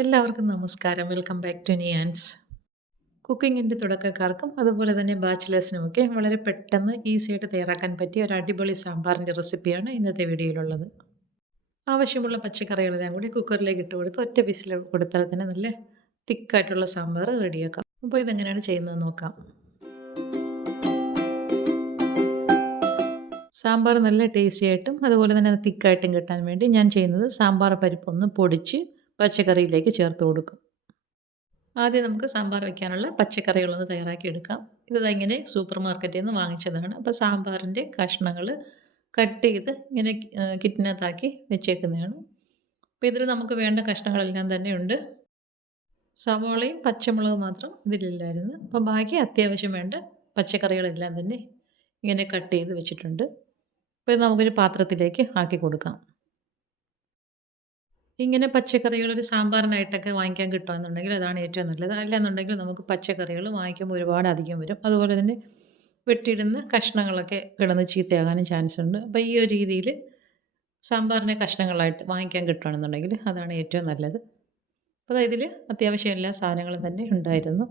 എല്ലാവർക്കും നമസ്കാരം. Welcome back to Niyans. കുക്കിങ്ങിൻ്റെ തുടക്കക്കാർക്കും അതുപോലെ തന്നെ ബാച്ചിലേഴ്സിനുമൊക്കെ വളരെ പെട്ടെന്ന് ഈസിയായിട്ട് തയ്യാറാക്കാൻ പറ്റിയ ഒരു അടിപൊളി സാമ്പാറിൻ്റെ റെസിപ്പിയാണ് ഇന്നത്തെ വീഡിയോയിലുള്ളത്. ആവശ്യമുള്ള പച്ചക്കറികളെല്ലാം കൂടി കുക്കറിലേക്ക് ഇട്ട് കൊടുത്ത് ഒറ്റ വിസിൽ കൊടുത്താൽ തന്നെ നല്ല തിക്കായിട്ടുള്ള സാമ്പാർ റെഡിയാക്കാം. അപ്പോൾ ഇതെങ്ങനെയാണ് ചെയ്യുന്നത് നോക്കാം. സാമ്പാർ നല്ല ടേസ്റ്റി ആയിട്ടും അതുപോലെ തന്നെ തിക്കായിട്ടും കിട്ടാൻ വേണ്ടി ഞാൻ ചെയ്യുന്നത് സാമ്പാർ പരിപ്പൊന്ന് പൊടിച്ച് പച്ചക്കറിയിലേക്ക് ചേർത്ത് കൊടുക്കും. ആദ്യം നമുക്ക് സാമ്പാർ വയ്ക്കാനുള്ള പച്ചക്കറികളൊന്ന് തയ്യാറാക്കി എടുക്കാം. ഇത് ഇങ്ങനെ സൂപ്പർ മാർക്കറ്റിൽ നിന്ന് വാങ്ങിച്ചതാണ്. അപ്പോൾ സാമ്പാറിൻ്റെ കഷ്ണങ്ങൾ കട്ട് ചെയ്ത് ഇങ്ങനെ കിറ്റിനകത്താക്കി വെച്ചേക്കുന്നതാണ്. അപ്പോൾ ഇതിൽ നമുക്ക് വേണ്ട കഷ്ണങ്ങളെല്ലാം തന്നെ ഉണ്ട്. സവാളയും പച്ചമുളകും മാത്രം ഇതിലില്ലായിരുന്നു. അപ്പോൾ ബാക്കി അത്യാവശ്യം വേണ്ട പച്ചക്കറികളെല്ലാം തന്നെ ഇങ്ങനെ കട്ട് ചെയ്ത് വെച്ചിട്ടുണ്ട്. അപ്പോൾ ഇത് നമുക്കൊരു പാത്രത്തിലേക്ക് ആക്കി കൊടുക്കാം. ഇങ്ങനെ പച്ചക്കറികൾ ഒരു സാമ്പാറിനായിട്ടൊക്കെ വാങ്ങിക്കാൻ കിട്ടുകയെന്നുണ്ടെങ്കിൽ അതാണ് ഏറ്റവും നല്ലത്. അല്ലാന്നുണ്ടെങ്കിൽ നമുക്ക് പച്ചക്കറികൾ വാങ്ങിക്കുമ്പോൾ ഒരുപാട് അധികം വരും. അതുപോലെ തന്നെ വെട്ടിയിടുന്ന കഷ്ണങ്ങളൊക്കെ കിടന്ന് ചീത്തയാകാനും ചാൻസ് ഉണ്ട്. അപ്പോൾ ഈ ഒരു രീതിയിൽ സാമ്പാറിനെ കഷ്ണങ്ങളായിട്ട് വാങ്ങിക്കാൻ കിട്ടുകയാണെന്നുണ്ടെങ്കിൽ അതാണ് ഏറ്റവും നല്ലത്. അപ്പോൾ ഇതിൽ അത്യാവശ്യം എല്ലാ സാധനങ്ങളും തന്നെ ഉണ്ടായിരുന്നു.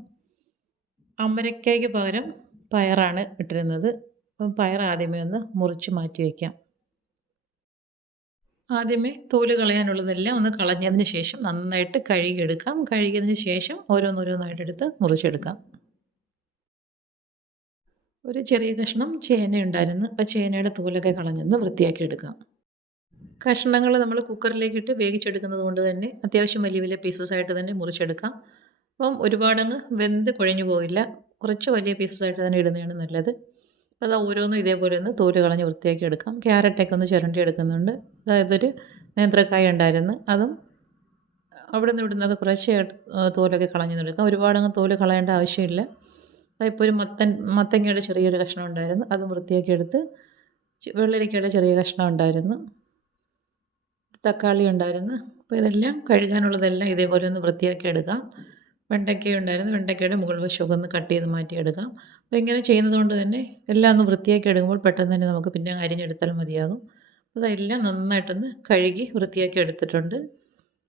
അമരയ്ക്കയ്ക്ക് പകരം പയറാണ് ഇട്ടിരുന്നത്. അപ്പം പയർ ആദ്യമേ ഒന്ന് മുറിച്ച് മാറ്റി വയ്ക്കാം. ആദ്യമേ തോല് കളയാനുള്ളതെല്ലാം ഒന്ന് കളഞ്ഞതിന് ശേഷം നന്നായിട്ട് കഴുകിയെടുക്കാം. കഴുകിയതിന് ശേഷം ഓരോന്നോരോന്നായിട്ട് എടുത്ത് മുറിച്ചെടുക്കാം. ഒരു ചെറിയ കഷ്ണം ചേന ഉണ്ടായിരുന്നു. അപ്പോൾ ചേനയുടെ തോലൊക്കെ കളഞ്ഞൊന്ന് വൃത്തിയാക്കി എടുക്കാം. കഷ്ണങ്ങൾ നമ്മൾ കുക്കറിലേക്കിട്ട് വേവിച്ചെടുക്കുന്നത് കൊണ്ട് തന്നെ അത്യാവശ്യം വലിയ വലിയ പീസസായിട്ട് തന്നെ മുറിച്ചെടുക്കാം. അപ്പം ഒരുപാടങ്ങ് വെന്ത് കുഴഞ്ഞു പോകില്ല. കുറച്ച് വലിയ പീസസായിട്ട് തന്നെ ഇടുന്നതാണ് നല്ലത്. അപ്പോൾ അത് ഓരോന്നും ഇതേപോലെ ഒന്ന് തോല് കളഞ്ഞ് വൃത്തിയാക്കി എടുക്കാം. ക്യാരറ്റൊക്കെ ഒന്ന് ചിരണ്ടി എടുക്കുന്നുണ്ട്. അതായത് ഒരു നേന്ത്രക്കായ ഉണ്ടായിരുന്നു. അതും അവിടെ നിന്ന് ഇവിടെ നിന്നൊക്കെ കുറച്ച് തോലൊക്കെ കളഞ്ഞെടുക്കാം. ഒരുപാടങ്ങ് തോല് കളയേണ്ട ആവശ്യമില്ല. അതിപ്പോൾ ഒരു മത്തങ്ങയുടെ ചെറിയൊരു കഷ്ണം ഉണ്ടായിരുന്നു. അതും വൃത്തിയാക്കി എടുത്ത് വെള്ളരിക്കയുടെ ചെറിയ കഷ്ണം ഉണ്ടായിരുന്നു. തക്കാളി ഉണ്ടായിരുന്നു. അപ്പോൾ ഇതെല്ലാം കഴുകാനുള്ളതെല്ലാം ഇതേപോലെ ഒന്ന് വൃത്തിയാക്കി എടുക്കാം. വെണ്ടയ്ക്ക ഉണ്ടായിരുന്നു. വെണ്ടയ്ക്കയുടെ മുകൾ വശമൊക്കെ ഒന്ന് കട്ട് ചെയ്ത് മാറ്റിയെടുക്കാം. അപ്പോൾ ഇങ്ങനെ ചെയ്യുന്നത് കൊണ്ട് തന്നെ എല്ലാം ഒന്ന് വൃത്തിയാക്കി എടുക്കുമ്പോൾ പെട്ടെന്ന് തന്നെ നമുക്ക് പിന്നെ അരിഞ്ഞെടുത്താൽ മതിയാകും. അതെല്ലാം നന്നായിട്ടൊന്ന് കഴുകി വൃത്തിയാക്കി എടുത്തിട്ടുണ്ട്.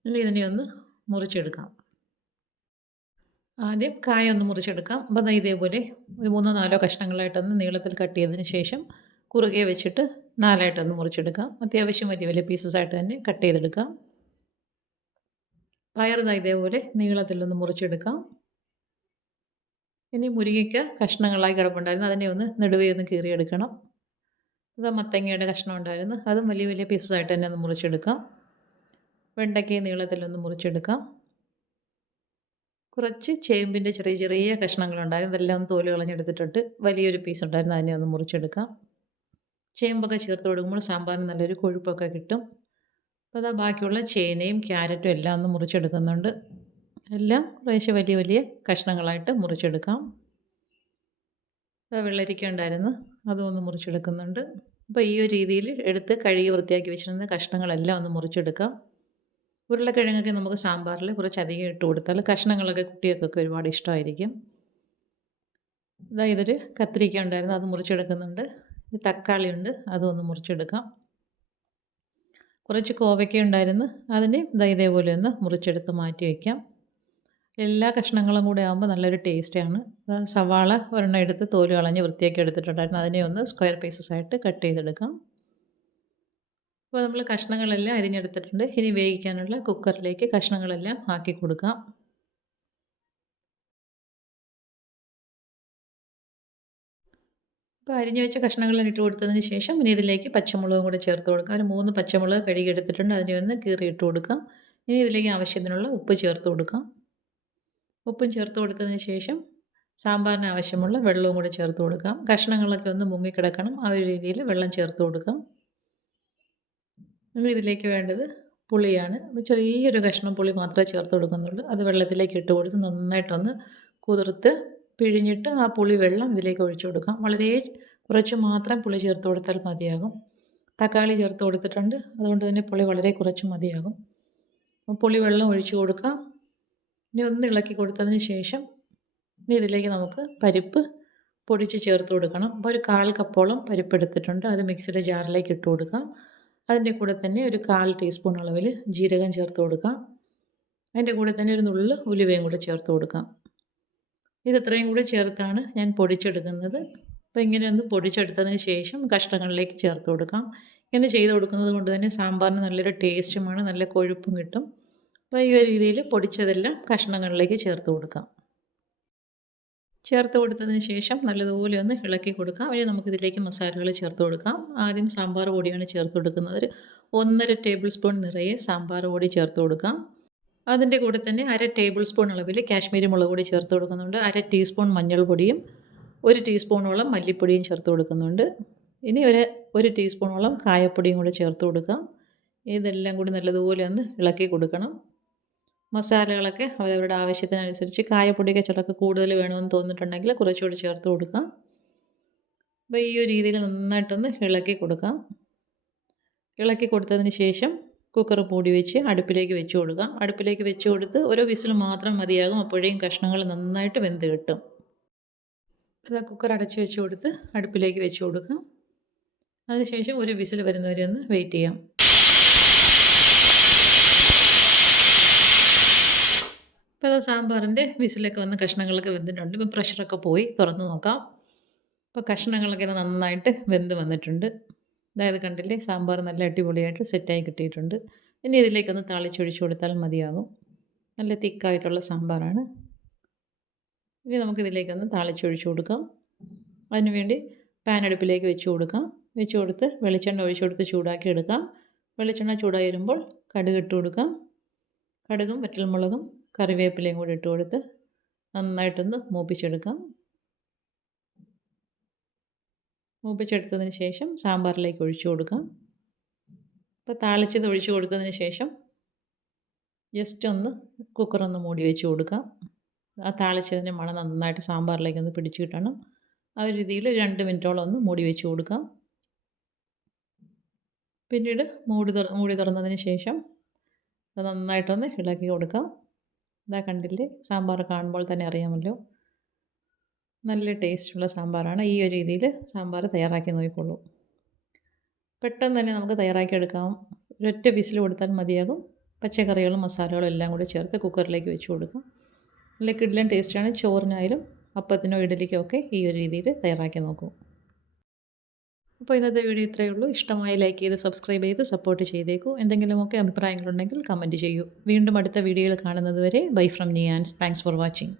ഇനി ഇതിനെ ഒന്ന് മുറിച്ചെടുക്കാം. ആദ്യം കായ ഒന്ന് മുറിച്ചെടുക്കാം. അപ്പോൾ അത് ഇതേപോലെ ഒരു 3-4 കഷ്ണങ്ങളായിട്ടൊന്ന് നീളത്തിൽ കട്ട് ചെയ്തതിന് ശേഷം കുറുകെ വെച്ചിട്ട് 4ആയിട്ടൊന്ന് മുറിച്ചെടുക്കാം. അത്യാവശ്യം വലിയ വലിയ പീസസായിട്ട് തന്നെ കട്ട് ചെയ്തെടുക്കാം. പയർ ഇതേപോലെ നീളത്തിലൊന്ന് മുറിച്ചെടുക്കാം. ഇനി മുരിങ്ങയ്ക്ക കഷ്ണങ്ങളായി കിടപ്പുണ്ടായിരുന്നു. അതിനെ ഒന്ന് നെടുവേ ഒന്ന് കീറിയെടുക്കണം. അത് മത്തങ്ങയുടെ കഷ്ണം ഉണ്ടായിരുന്നു. അതും വലിയ വലിയ പീസസായിട്ട് തന്നെ ഒന്ന് മുറിച്ചെടുക്കാം. വെണ്ടയ്ക്ക നീളത്തിലൊന്ന് മുറിച്ചെടുക്കാം. കുറച്ച് ചേമ്പിൻ്റെ ചെറിയ ചെറിയ കഷ്ണങ്ങളുണ്ടായിരുന്നു. അതെല്ലാം ഒന്ന് തോല് കളഞ്ഞെടുത്തിട്ടുണ്ട്. വലിയൊരു പീസ് ഉണ്ടായിരുന്നു. അതിനെ ഒന്ന് മുറിച്ചെടുക്കാം. ചേമ്പൊക്കെ ചേർത്ത് കൊടുക്കുമ്പോൾ സാമ്പാറിന് നല്ലൊരു കൊഴുപ്പൊക്കെ കിട്ടും. അപ്പോൾ അതാ ബാക്കിയുള്ള ചേനയും ക്യാരറ്റും എല്ലാം ഒന്ന് മുറിച്ചെടുക്കുന്നുണ്ട്. എല്ലാം കുറേശ്ശെ വലിയ വലിയ കഷ്ണങ്ങളായിട്ട് മുറിച്ചെടുക്കാം. വെള്ളരിക്ക ഉണ്ടായിരുന്നു. അതും ഒന്ന് മുറിച്ചെടുക്കുന്നുണ്ട്. അപ്പോൾ ഈ ഒരു രീതിയിൽ എടുത്ത് കഴുകി വൃത്തിയാക്കി വെച്ചിരുന്ന കഷ്ണങ്ങളെല്ലാം ഒന്ന് മുറിച്ചെടുക്കാം. ഉരുളക്കിഴങ്ങൊക്കെ നമുക്ക് സാമ്പാറിൽ കുറച്ചധികം ഇട്ട് കൊടുത്താൽ കഷ്ണങ്ങളൊക്കെ കുട്ടികൾക്കൊക്കെ ഒരുപാട് ഇഷ്ടമായിരിക്കും. ഇതൊരു കത്തിരിക്ക ഉണ്ടായിരുന്നു. അത് മുറിച്ചെടുക്കുന്നുണ്ട്. തക്കാളി ഉണ്ട്. അതും ഒന്ന് മുറിച്ചെടുക്കാം. കുറച്ച് കോവയ്ക്ക ഉണ്ടായിരുന്നു. അതിന് ഇതേപോലെ ഒന്ന് മുറിച്ചെടുത്ത് മാറ്റി വയ്ക്കാം. എല്ലാ കഷ്ണങ്ങളും കൂടെ ആകുമ്പോൾ നല്ലൊരു ടേസ്റ്റാണ്. സവാള ഒരെണ്ണം എടുത്ത് തോല് കളഞ്ഞ് വൃത്തിയാക്കി എടുത്തിട്ടുണ്ടായിരുന്നു. അതിനെ ഒന്ന് സ്ക്വയർ പീസസായിട്ട് കട്ട് ചെയ്തെടുക്കാം. അപ്പോൾ നമ്മൾ കഷ്ണങ്ങളെല്ലാം അരിഞ്ഞെടുത്തിട്ടുണ്ട്. ഇനി വേവിക്കാനുള്ള കുക്കറിലേക്ക് കഷ്ണങ്ങളെല്ലാം ആക്കി കൊടുക്കാം. അപ്പോൾ അരിഞ്ഞു വെച്ച കഷ്ണങ്ങളെല്ലാം ഇട്ട് കൊടുത്തതിന് ശേഷം ഇനി ഇതിലേക്ക് പച്ചമുളകും കൂടെ ചേർത്ത് കൊടുക്കാം. ഒരു 3 പച്ചമുളക് കഴുകി എടുത്തിട്ടുണ്ട്. അതിനെ ഒന്ന് കീറി ഇട്ട് കൊടുക്കാം. ഇനി ഇതിലേക്ക് ആവശ്യത്തിനുള്ള ഉപ്പ് ചേർത്ത് കൊടുക്കാം. ഉപ്പും ചേർത്ത് കൊടുത്തതിന് ശേഷം സാമ്പാറിന് ആവശ്യമുള്ള വെള്ളവും കൂടി ചേർത്ത് കൊടുക്കാം. കഷ്ണങ്ങളൊക്കെ ഒന്ന് മുങ്ങിക്കിടക്കണം. ആ ഒരു രീതിയിൽ വെള്ളം ചേർത്ത് കൊടുക്കാം. ഇനി ഇതിലേക്ക് വേണ്ടത് പുളിയാണ്. അപ്പോൾ ചെറിയൊരു കഷ്ണം പുളി മാത്രമേ ചേർത്ത് കൊടുക്കുന്നുള്ളൂ. അത് വെള്ളത്തിലേക്ക് ഇട്ട് കൊടുത്ത് നന്നായിട്ടൊന്ന് കുതിർത്ത് പിഴിഞ്ഞിട്ട് ആ പുളി വെള്ളം ഇതിലേക്ക് ഒഴിച്ചു കൊടുക്കാം. വളരെ കുറച്ച് മാത്രം പുളി ചേർത്ത് കൊടുത്താൽ മതിയാകും. തക്കാളി ചേർത്ത് കൊടുത്തിട്ടുണ്ട്. അതുകൊണ്ട് തന്നെ പുളി വളരെ കുറച്ച് മതിയാകും. പുളി വെള്ളം ഒഴിച്ചു കൊടുക്കാം. ഇനി ഒന്ന് ഇളക്കി കൊടുത്തതിന് ശേഷം ഇനി ഇതിലേക്ക് നമുക്ക് പരിപ്പ് പൊടിച്ച് ചേർത്ത് കൊടുക്കണം. അപ്പോൾ ഒരു 1/4 കപ്പോളം പരിപ്പ് എടുത്തിട്ടുണ്ട്. അത് മിക്സിയുടെ ജാറിലേക്ക് ഇട്ട് കൊടുക്കാം. അതിൻ്റെ കൂടെ തന്നെ ഒരു 1/4 ടീസ്പൂൺ അളവിൽ ജീരകം ചേർത്ത് കൊടുക്കാം. അതിൻ്റെ കൂടെ തന്നെ ഒരു നുള്ള് ഉലുവയും കൂടെ ചേർത്ത് കൊടുക്കാം. ഇത്രയും കൂടി ചേർത്താണ് ഞാൻ പൊടിച്ചെടുക്കുന്നത്. അപ്പോൾ ഇങ്ങനെയൊന്ന് പൊടിച്ചെടുത്തതിന് ശേഷം കഷ്ണങ്ങളിലേക്ക് ചേർത്ത് കൊടുക്കാം. ഇങ്ങനെ ചെയ്ത് കൊടുക്കുന്നത് കൊണ്ട് തന്നെ സാമ്പാറിന് നല്ലൊരു ടേസ്റ്റുമാണ്, നല്ല കൊഴുപ്പും കിട്ടും. അപ്പോൾ ഈ ഒരു രീതിയിൽ പൊടിച്ചതെല്ലാം കഷ്ണങ്ങളിലേക്ക് ചേർത്ത് കൊടുക്കാം. ചേർത്ത് കൊടുത്തതിന് ശേഷം നല്ലതുപോലെ ഒന്ന് ഇളക്കി കൊടുക്കാം. ഇനി നമുക്കിതിലേക്ക് മസാലകൾ ചേർത്ത് കൊടുക്കാം. ആദ്യം സാമ്പാർ പൊടിയാണ് ചേർത്ത് കൊടുക്കുന്നത്. ഒരു 1.5 ടേബിൾ സ്പൂൺ നിറയെ സാമ്പാർ പൊടി ചേർത്ത് കൊടുക്കാം. അതിൻ്റെ കൂടെ തന്നെ 1/2 ടേബിൾ സ്പൂൺ അളവിൽ കാശ്മീരി മുളക് പൊടി ചേർത്ത് കൊടുക്കുന്നുണ്ട്. 1/2 ടീസ്പൂൺ മഞ്ഞൾപ്പൊടിയും 1 ടീസ്പൂണോളം മല്ലിപ്പൊടിയും ചേർത്ത് കൊടുക്കുന്നുണ്ട്. ഇനി ഒരു ടീസ്പൂണോളം കായപ്പൊടിയും കൂടി ചേർത്ത് കൊടുക്കാം. ഇതെല്ലാം കൂടി നല്ലതുപോലെ ഒന്ന് ഇളക്കി കൊടുക്കണം. മസാലകളൊക്കെ അവരവരുടെ ആവശ്യത്തിനനുസരിച്ച്, കായപ്പൊടിയൊക്കെ ചിലർക്ക് കൂടുതൽ വേണമെന്ന് തോന്നിയിട്ടുണ്ടെങ്കിൽ കുറച്ചുകൂടി ചേർത്ത് കൊടുക്കാം. അപ്പോൾ ഈ ഒരു രീതിയിൽ നന്നായിട്ടൊന്ന് ഇളക്കി കൊടുക്കാം. ഇളക്കി കൊടുത്തതിന് ശേഷം കുക്കർ മൂടി വെച്ച് അടുപ്പിലേക്ക് വെച്ച് കൊടുക്കാം. അടുപ്പിലേക്ക് വെച്ച് കൊടുത്ത് ഓരോ വിസിൽ മാത്രം മതിയാകും. അപ്പോഴേക്കും കഷ്ണങ്ങൾ നന്നായിട്ട് വെന്ത് കിട്ടും. അത് കുക്കർ അടച്ച് വെച്ച് കൊടുത്ത് അടുപ്പിലേക്ക് വെച്ച് കൊടുക്കാം. അതിനുശേഷം ഒരു വിസിൽ വരുന്നവരെ ഒന്ന് വെയിറ്റ് ചെയ്യാം. ഇപ്പോൾ സാമ്പാറിൻ്റെ വിസിലൊക്കെ വന്ന് കഷ്ണങ്ങളൊക്കെ വെന്തിട്ടുണ്ട്. ഇപ്പോൾ പ്രഷറൊക്കെ പോയി തുറന്ന് നോക്കാം. അപ്പോൾ കഷ്ണങ്ങളൊക്കെ നന്നായിട്ട് വെന്ത് വന്നിട്ടുണ്ട്. അതായത് കണ്ടില്ലേ, സാമ്പാർ നല്ല അടിപൊളിയായിട്ട് സെറ്റായി കിട്ടിയിട്ടുണ്ട്. ഇനി ഇതിലേക്കൊന്ന് താളിച്ചൊഴിച്ച് കൊടുത്താൽ മതിയാകും. നല്ല തിക്കായിട്ടുള്ള സാമ്പാറാണ്. ഇനി നമുക്കിതിലേക്കൊന്ന് താളിച്ചൊഴിച്ച് കൊടുക്കാം. അതിനുവേണ്ടി പാൻ അടുപ്പിലേക്ക് വെച്ച് കൊടുക്കാം. വെച്ച് കൊടുത്ത് വെളിച്ചെണ്ണ ഒഴിച്ച് കൊടുത്ത് ചൂടാക്കി എടുക്കാം. വെളിച്ചെണ്ണ ചൂടായി വരുമ്പോൾ കടുക് ഇട്ട് കൊടുക്കാം. കടുകും വറ്റൽമുളകും കറിവേപ്പിലയും കൂടി ഇട്ട് കൊടുത്ത് നന്നായിട്ടൊന്ന് മൂപ്പിച്ചെടുക്കാം. മൂപ്പിച്ചെടുത്തതിന് ശേഷം സാമ്പാറിലേക്ക് ഒഴിച്ചു കൊടുക്കാം. ഇപ്പോൾ താളിച്ചത് ഒഴിച്ച് കൊടുത്തതിന് ശേഷം ജസ്റ്റ് ഒന്ന് കുക്കറൊന്ന് മൂടി വെച്ച് കൊടുക്കാം. ആ താളിച്ചതിൻ്റെ മണം നന്നായിട്ട് സാമ്പാറിലേക്കൊന്ന് പിടിച്ച് കിട്ടണം. ആ ഒരു രീതിയിൽ 2 മിനിറ്റോളം ഒന്ന് മൂടി വെച്ച് കൊടുക്കാം. പിന്നീട് മൂടി തുറന്നതിന് ശേഷം അത് നന്നായിട്ടൊന്ന് ഇളക്കി കൊടുക്കാം. ഇതാ കണ്ടില്ലേ, സാമ്പാർ കാണുമ്പോൾ തന്നെ അറിയാമല്ലോ, നല്ല ടേസ്റ്റുള്ള സാമ്പാറാണ്. ഈ ഒരു രീതിയിൽ സാമ്പാർ തയ്യാറാക്കി നോക്കിക്കോളൂ. പെട്ടെന്ന് തന്നെ നമുക്ക് തയ്യാറാക്കി എടുക്കാം. ഒരൊറ്റ വിസിൽ കൊടുത്താൽ മതിയാകും. പച്ചക്കറികളും മസാലകളും എല്ലാം കൂടി ചേർത്ത് കുക്കറിലേക്ക് വെച്ച് കൊടുക്കാം. നല്ല കിടിലൻ ടേസ്റ്റാണ്. ചോറിനായാലും അപ്പത്തിനോ ഇഡലിക്കോ ഒക്കെ ഈ ഒരു രീതിയിൽ തയ്യാറാക്കി നോക്കൂ. അപ്പോൾ ഇന്നത്തെ വീഡിയോ ഇത്രയേ ഉള്ളൂ. ഇഷ്ടമായി ലൈക്ക് ചെയ്ത് സബ്സ്ക്രൈബ് ചെയ്ത് സപ്പോർട്ട് ചെയ്തേക്കൂ. എന്തെങ്കിലുമൊക്കെ അഭിപ്രായങ്ങളുണ്ടെങ്കിൽ കമൻറ്റ് ചെയ്യൂ. വീണ്ടും അടുത്ത വീഡിയോയിൽ കാണുന്നത് വരെ bye from Niyans. Thanks for watching.